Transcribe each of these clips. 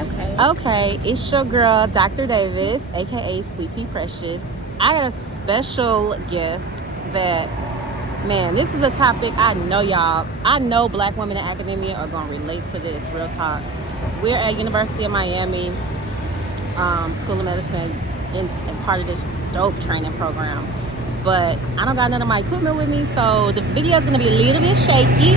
Okay, it's your girl, Dr. Davis, aka Sweet Pea Precious. I got a special guest that, man, this is a topic I know black women in academia are going to relate to this, real talk. We're at University of Miami, School of Medicine, in part of this dope training program. But I don't got none of my equipment with me, so the video is going to be a little bit shaky.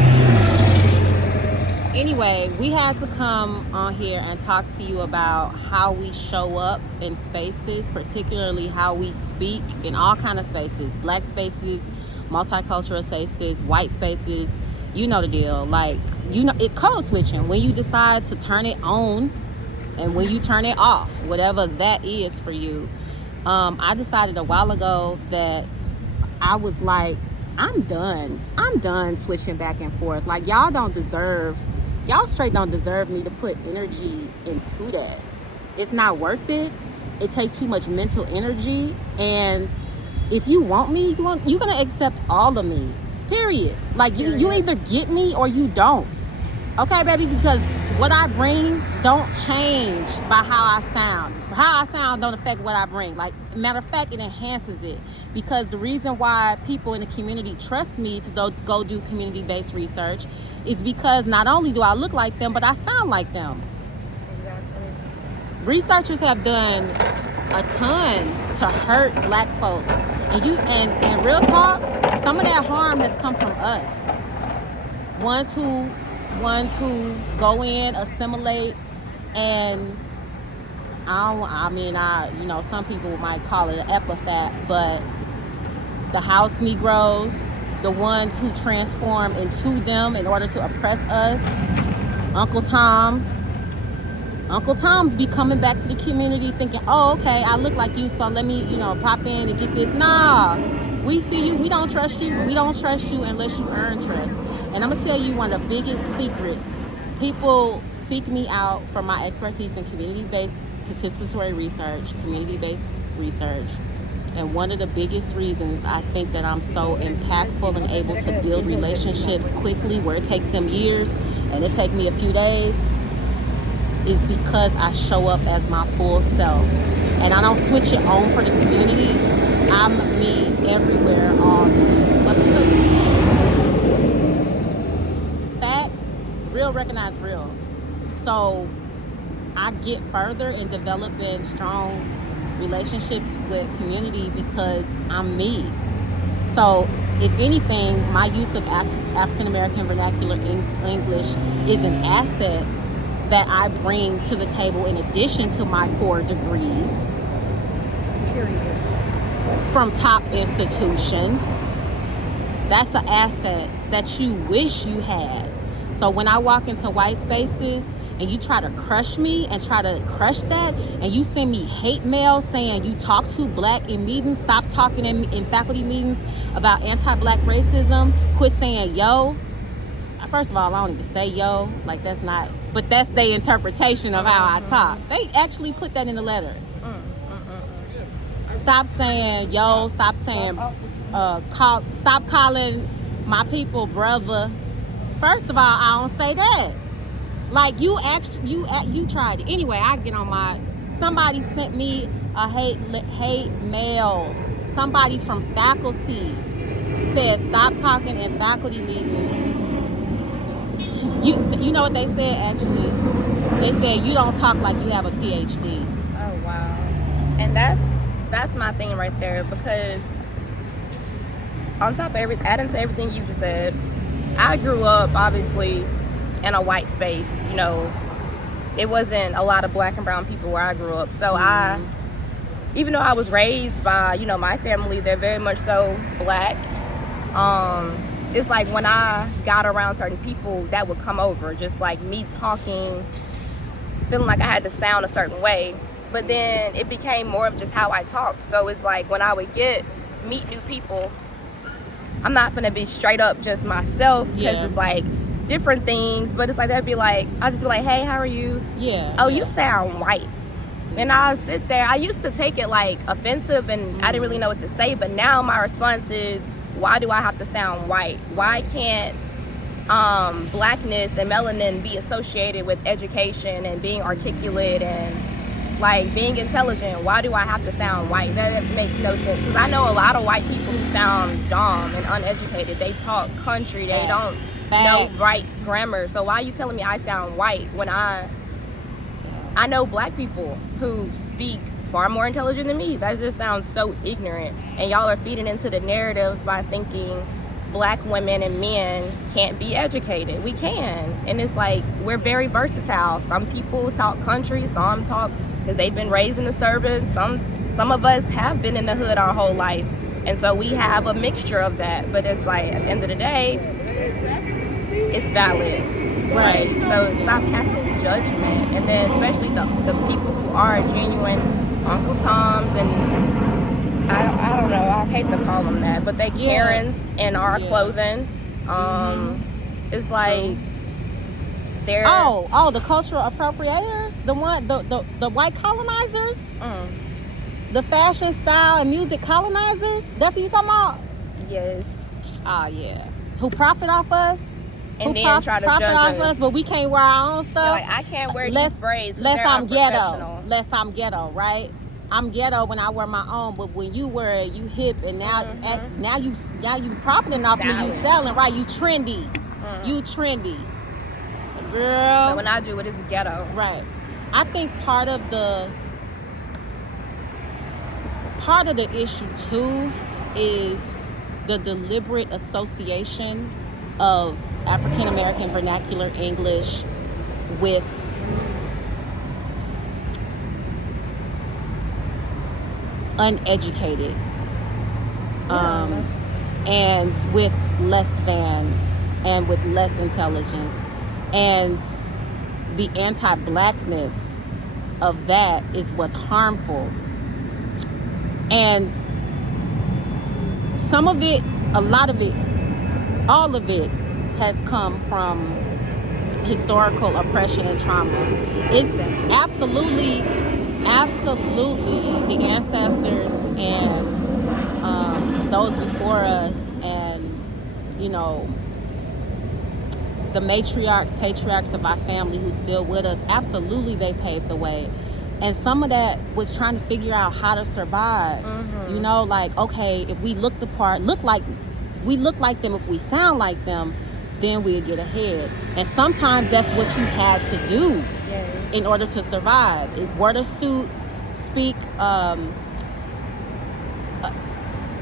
Anyway, we had to come on here and talk to you about how we show up in spaces, particularly how we speak in all kind of spaces, black spaces, multicultural spaces, white spaces. You know the deal. Like, you know, it code switching when you decide to turn it on and when you turn it off, whatever that is for you. I decided a while ago that I was like, I'm done switching back and forth. Like, y'all straight don't deserve me to put energy into that. It's not worth it. It takes too much mental energy. And if you want me, you're gonna accept all of me. Period. Like, you either get me or you don't. Okay, baby? Because what I bring don't change by how I sound. How I sound don't affect what I bring. Like, matter of fact, it enhances it. Because the reason why people in the community trust me to go do community-based research is because not only do I look like them, but I sound like them. Exactly. Researchers have done a ton to hurt black folks. And real talk, some of that harm has come from us. Ones who go in, assimilate, and some people might call it an epithet, but the house Negroes, the ones who transform into them in order to oppress us, Uncle Toms be coming back to the community thinking, oh, okay, I look like you, so let me, pop in and get this. Nah, we see you, we don't trust you unless you earn trust. And I'm gonna tell you one of the biggest secrets. People seek me out for my expertise in community-based participatory research, community-based research. And one of the biggest reasons I think that I'm so impactful and able to build relationships quickly, where it takes them years and it takes me a few days, is because I show up as my full self. And I don't switch it on for the community. I'm me everywhere, all day. But because facts, real recognize real. So I get further in developing strong relationships with community because I'm me. So if anything, my use of African American vernacular English is an asset that I bring to the table in addition to my 4 degrees. Period. From top institutions. That's an asset that you wish you had. So when I walk into white spaces and you try to crush me and try to crush that, and you send me hate mail saying you talk too black in meetings, stop talking in faculty meetings about anti-black racism, quit saying yo. First of all, I don't even say yo, like that's not, but that's their interpretation of how I talk. They actually put that in the letter. Stop saying yo, stop saying, stop calling my people brother. First of all, I don't say that. Like, you tried it. Anyway, somebody sent me a hate mail. Somebody from faculty said, stop talking in faculty meetings. You know what they said, actually? They said, you don't talk like you have a PhD. Oh, wow. And that's my thing right there, because on top of adding to everything you just said, I grew up, obviously, in a white space. It wasn't a lot of black and brown people where I grew up. So even though I was raised by, my family, they're very much so black. It's like when I got around certain people that would come over, just like me talking, feeling like I had to sound a certain way. But then it became more of just how I talked. So it's like when I would meet new people, I'm not gonna be straight up just myself, because it's like different things. But it's like I'll just be like, hey, how are you? Yeah. Oh, you sound white. And I'll sit there. I used to take it like offensive, and I didn't really know what to say. But now my response is, why do I have to sound white? Why can't blackness and melanin be associated with education and being articulate and like being intelligent? Why do I have to sound white? That makes no sense, because I know a lot of white people who sound dumb and uneducated. They talk country, they don't know right grammar. So why are you telling me I sound white when I know black people who speak far more intelligent than me? That just sounds so ignorant. And y'all are feeding into the narrative by thinking black women and men can't be educated. We can. And it's like, we're very versatile. Some people talk country, some talk because they've been raised in the suburbs. Some of us have been in the hood our whole life. And so we have a mixture of that. But it's like, at the end of the day, it's valid. Right. So stop casting judgment. And then especially the people who are genuine Uncle Toms and I don't know, I hate to call them that, but they Karens in our clothing. It's like they're the cultural appropriators, the white colonizers, the fashion style and music colonizers. That's what you talking about? Yes. Oh yeah. Who profit off us? And then try to judge us, but we can't wear our own stuff. Yeah, like I can't wear these braids. Less I'm ghetto, right? I'm ghetto when I wear my own, but when you wear it, you hip, and now you profiting off me. You selling, right? You trendy, girl. So when I do it, it's ghetto, right? I think part of the issue too is the deliberate association of African American vernacular English with uneducated and with less than and with less intelligence, and the anti-blackness of that is what's harmful. And some of it, a lot of it, all of it has come from historical oppression and trauma. It's absolutely the ancestors and those before us, and the patriarchs of our family who's still with us. Absolutely, they paved the way, and some of that was trying to figure out how to survive. Like, okay, if we look the part, look like them, if we sound like them, then we'll get ahead. And sometimes that's what you had to do in order to survive. If wear the suit, speak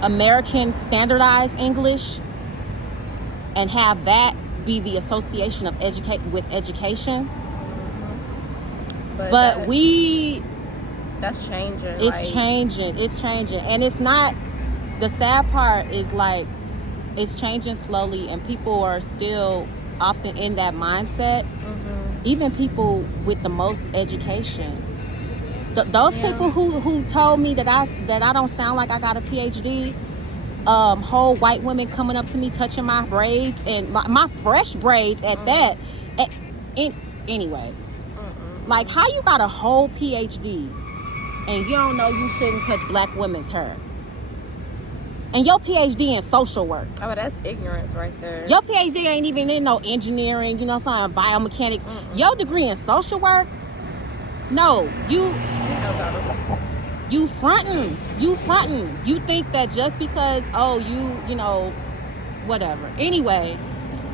American standardized English, and have that be the association of education. But that's changing. It's changing, and it's not. The sad part is like it's changing slowly, and people are still often in that mindset. Even people with the most education. Those people who told me that I don't sound like I got a PhD, whole white women coming up to me, touching my braids, and my fresh braids at that. Anyway, like, how you got a whole PhD and you don't know you shouldn't touch black women's hair? And your PhD in social work. Oh, that's ignorance right there. Your PhD ain't even in no engineering, something, biomechanics. Your degree in social work? No, you fronting. You think that just because, whatever. Anyway,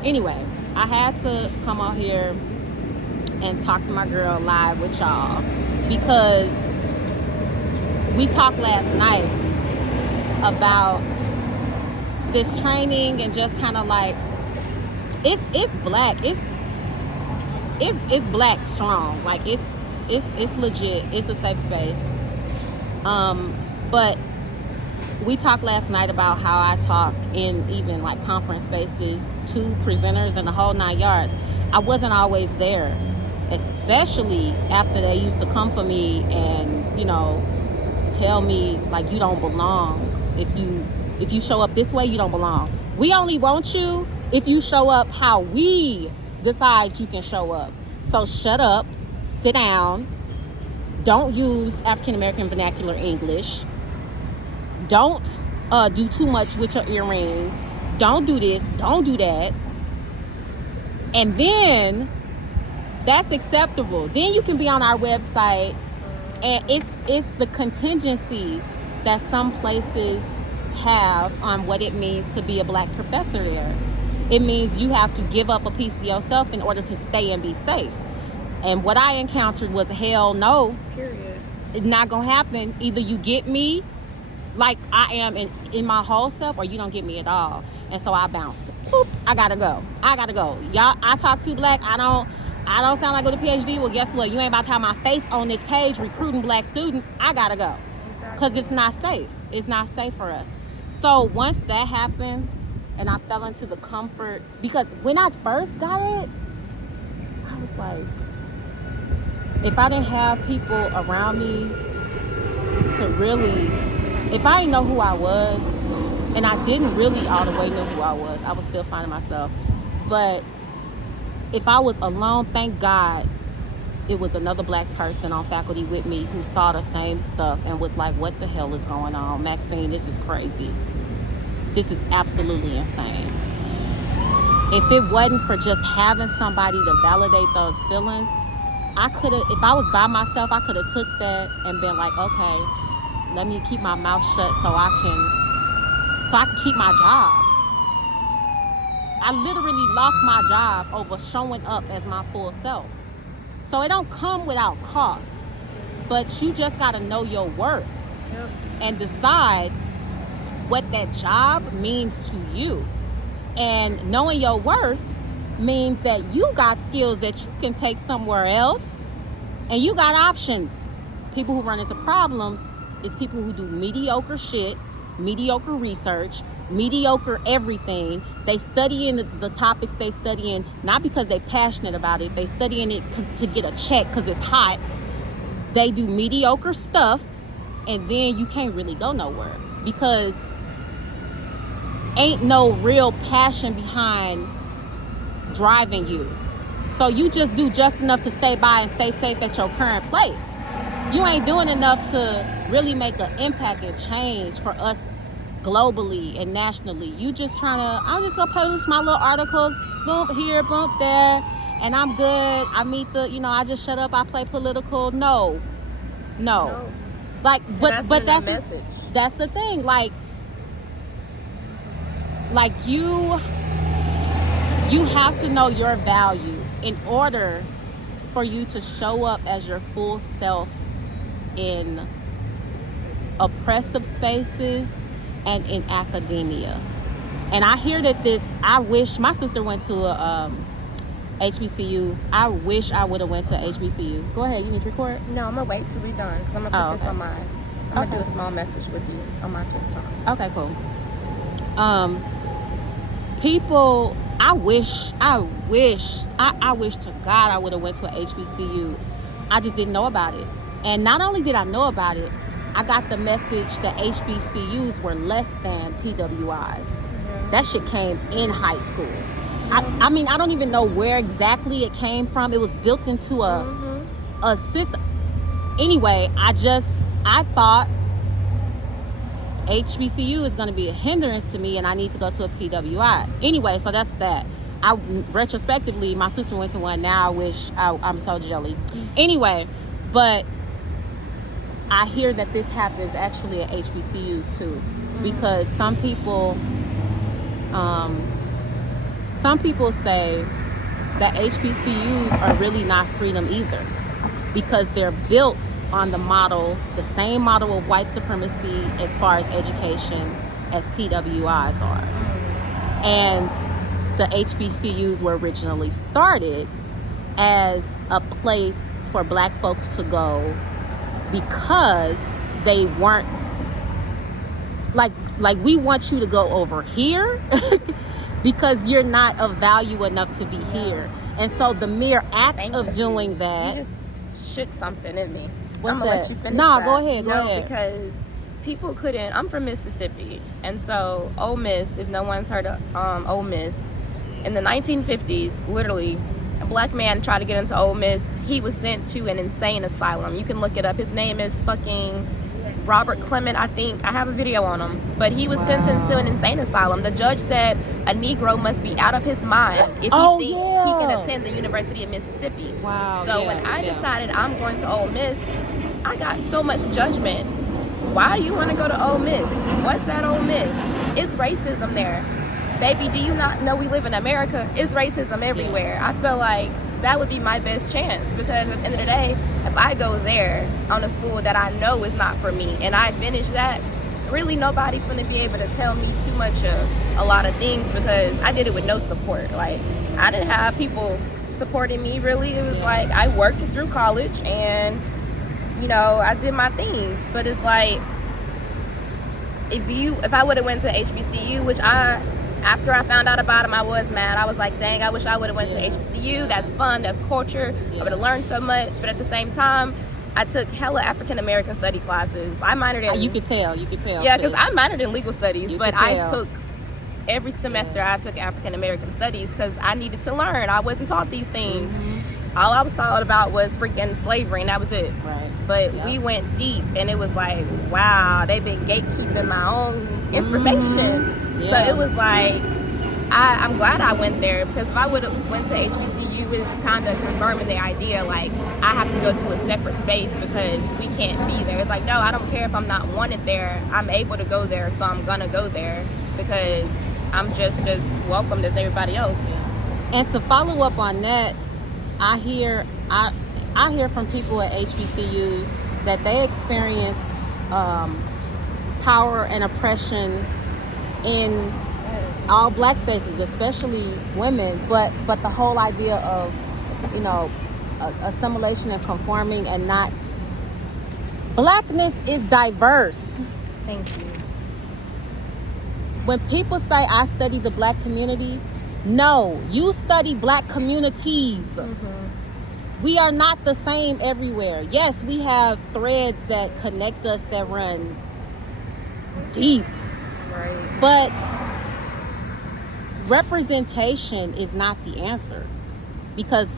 I had to come out here and talk to my girl live with y'all, because we talked last night about this training, and just kind of like it's black, it's black strong, like it's legit, it's a safe space. But we talked last night about how I talk in even like conference spaces to presenters and the whole 9 yards. I wasn't always there, especially after they used to come for me and tell me like, you don't belong. If you show up this way, you don't belong. We only want you if you show up how we decide you can show up. So shut up, sit down, don't use African American vernacular English, don't do too much with your earrings, don't do this, don't do that. And then that's acceptable. Then you can be on our website, and it's the contingencies that some places have on what it means to be a black professor there. It means you have to give up a piece of yourself in order to stay and be safe. And what I encountered was hell no. Period. It's not gonna happen. Either you get me like I am in my whole self, or you don't get me at all. And so I bounced. Boop, I gotta go. Y'all, I talk too black. I don't sound like with a PhD. Well, guess what? You ain't about to have my face on this page recruiting black students. I gotta go. Because it's not safe. It's not safe for us. So once that happened, and I fell into the comfort, because when I first got it, I was like, if I didn't have people around me to really, if I didn't know who I was, and I didn't really all the way know who I was still finding myself. But if I was alone, thank God it was another black person on faculty with me who saw the same stuff and was like, what the hell is going on? Maxine, this is crazy. This is absolutely insane. If it wasn't for just having somebody to validate those feelings, I could have, if I was by myself, I could have took that and been like, okay, let me keep my mouth shut so I can keep my job. I literally lost my job over showing up as my full self. So it don't come without cost, but you just got to know your worth. Yep. And decide what that job means to you. And knowing your worth means that you got skills that you can take somewhere else, and you got options. People who run into problems is people who do mediocre shit, mediocre research, mediocre everything. They study in the topics they study in, not because they're passionate about it. They study in it to get a check because it's hot. They do mediocre stuff, and then you can't really go nowhere because ain't no real passion behind driving you. So you just do just enough to stay by and stay safe at your current place. You ain't doing enough to really make an impact and change for us globally and nationally. You just I'm just gonna publish my little articles, boom here, boom there, and I'm good. I meet I just shut up, I play political. No. Like, but that's the message. That's the thing. Like you have to know your value in order for you to show up as your full self in oppressive spaces and in academia. And I hear that I wish my sister went to a HBCU. I wish I would have went to HBCU. Go ahead, you need to record? No, I'm gonna wait till we're done because I'm gonna put this on mine. I'm gonna do a small message with you on my TikTok. Okay, cool. People, I wish to God I would have went to a HBCU. I just didn't know about it. And not only did I know about it, I got the message that HBCUs were less than PWIs. Yeah. That shit came in high school. I mean, I don't even know where exactly it came from. It was built into a system. Anyway, I thought HBCU is going to be a hindrance to me and I need to go to a PWI. Anyway, so that's that. Retrospectively, my sister went to one. Now I wish I'm so jelly. Anyway, but I hear that this happens actually at HBCUs too, because some people say that HBCUs are really not freedom either, because they're built on the same model of white supremacy as far as education as PWIs are. And the HBCUs were originally started as a place for black folks to go because they weren't like we want you to go over here because you're not of value enough to be here. And so the mere act of doing that, you just shook something in me. What's I'm gonna that? let you finish. No, that. Go ahead. Because people couldn't. I'm from Mississippi, and so Ole Miss. If no one's heard of Ole Miss, in the 1950s, literally, a black man tried to get into Ole Miss. He was sent to an insane asylum. You can look it up. His name is fucking Robert Clement, I think. I have a video on him. But he was sentenced to an insane asylum. The judge said a Negro must be out of his mind if he thinks he can attend the University of Mississippi. Wow. So when I decided I'm going to Ole Miss, I got so much judgment. Why do you want to go to Ole Miss? What's that Ole Miss? It's racism there. Baby, do you not know we live in America? It's racism everywhere. I feel like that would be my best chance, because at the end of the day, if I go there on a school that I know is not for me and I finish that, really nobody's going to be able to tell me too much of a lot of things, because I did it with no support. Like, I didn't have people supporting me really. It was like I worked through college and, you know, I did my things. But it's like, if I would have went to HBCU, which after I found out about him, I was mad. I was like, dang, I wish I would have went to HBCU. That's fun. That's culture. I would have learned so much. But at the same time, I took hella African American study classes. I minored in... You could tell. Yeah, because I minored in legal studies. But I took... Every semester, I took African American studies because I needed to learn. I wasn't taught these things. All I was taught about was freaking slavery, and that was it. Right. But we went deep, and it was like, wow, they've been gatekeeping my own information. So it was like, I'm glad I went there, because if I would have went to HBCU, it's kind of confirming the idea, like, I have to go to a separate space because we can't be there. It's like, no, I don't care if I'm not wanted there. I'm able to go there, so I'm going to go there because I'm just as welcomed as everybody else. And to follow up on that, I hear from people at HBCUs that they experience power and oppression in all black spaces, especially women, but the whole idea of, you know, assimilation and conforming and not... Blackness is diverse. Thank you. When people say I study the black community, no, you study black communities. We are not the same everywhere. Yes, we have threads that connect us that run deep. Right. But representation is not the answer. Because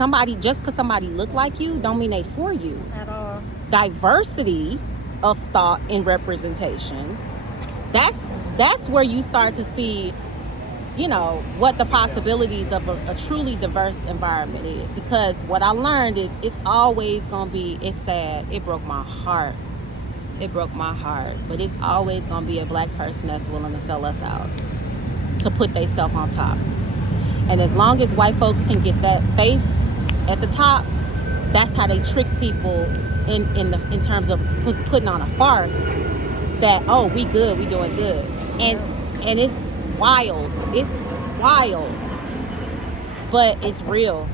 just because somebody look like you don't mean they for you. At all. Diversity of thought and representation, that's where you start to see, you know, what the possibilities of a truly diverse environment is. Because what I learned is it's always gonna be, it's sad, it broke my heart, but it's always gonna be a black person that's willing to sell us out, to put themselves on top. And as long as white folks can get that face at the top, that's how they trick people in terms of putting on a farce that, oh, we good, we doing good. And it's wild, but it's real.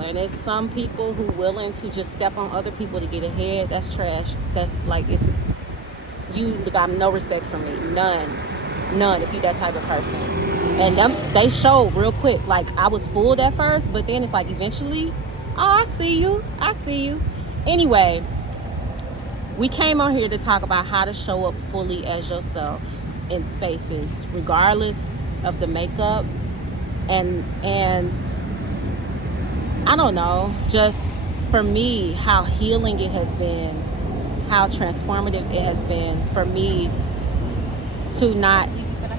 And it's some people who willing to just step on other people to get ahead. That's trash. That's like, you got no respect for me, none if you that type of person. And they show real quick. Like, I was fooled at first, but then it's like eventually, oh, I see you. Anyway, we came on here to talk about how to show up fully as yourself in spaces, regardless of the makeup, and I don't know, just for me, how healing it has been, how transformative it has been for me to not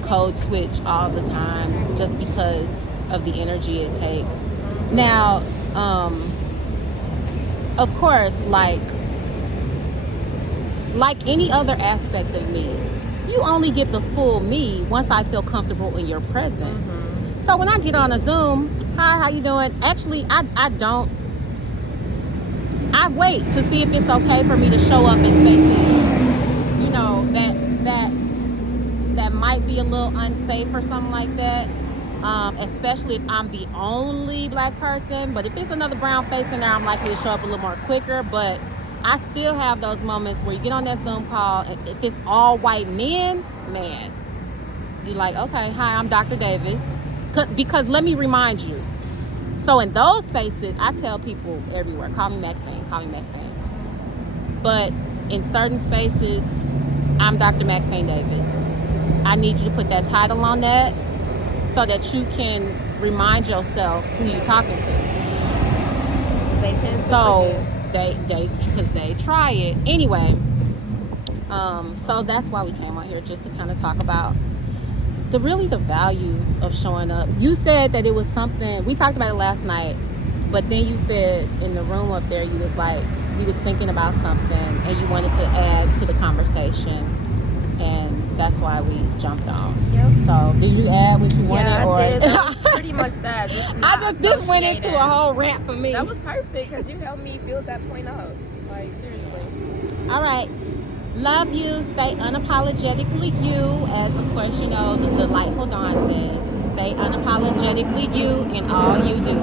code switch all the time just because of the energy it takes. Now, of course, like any other aspect of me, you only get the full me once I feel comfortable in your presence. So when I get on a Zoom, hi, how you doing? Actually, I wait to see if it's okay for me to show up in spaces, you know, that might be a little unsafe or something like that. Especially if I'm the only black person. But if it's another brown face in there, I'm likely to show up a little more quicker. But I still have those moments where you get on that Zoom call, and if it's all white men, man, you're like, okay, hi, I'm Dr. Davis. Because let me remind you. So in those spaces, I tell people everywhere, call me Maxine. But in certain spaces, I'm Dr. Maxine Davis. I need you to put that title on that so that you can remind yourself who you're talking to. They tend to so they because they try it. Anyway, So that's why we came on here, just to kind of talk about the value of showing up. You said that it was something, we talked about it last night, but then you said in the room up there, you was thinking about something and you wanted to add to the conversation, and that's why we jumped on. Yep. So did you add what you wanted? Yeah, or I did. That was pretty much that. This went into a whole rant for me. That was perfect because you helped me build that point up. Like, seriously. All right. Love you. Stay unapologetically you. As of course you know, the delightful Dawn says, stay unapologetically you in all you do.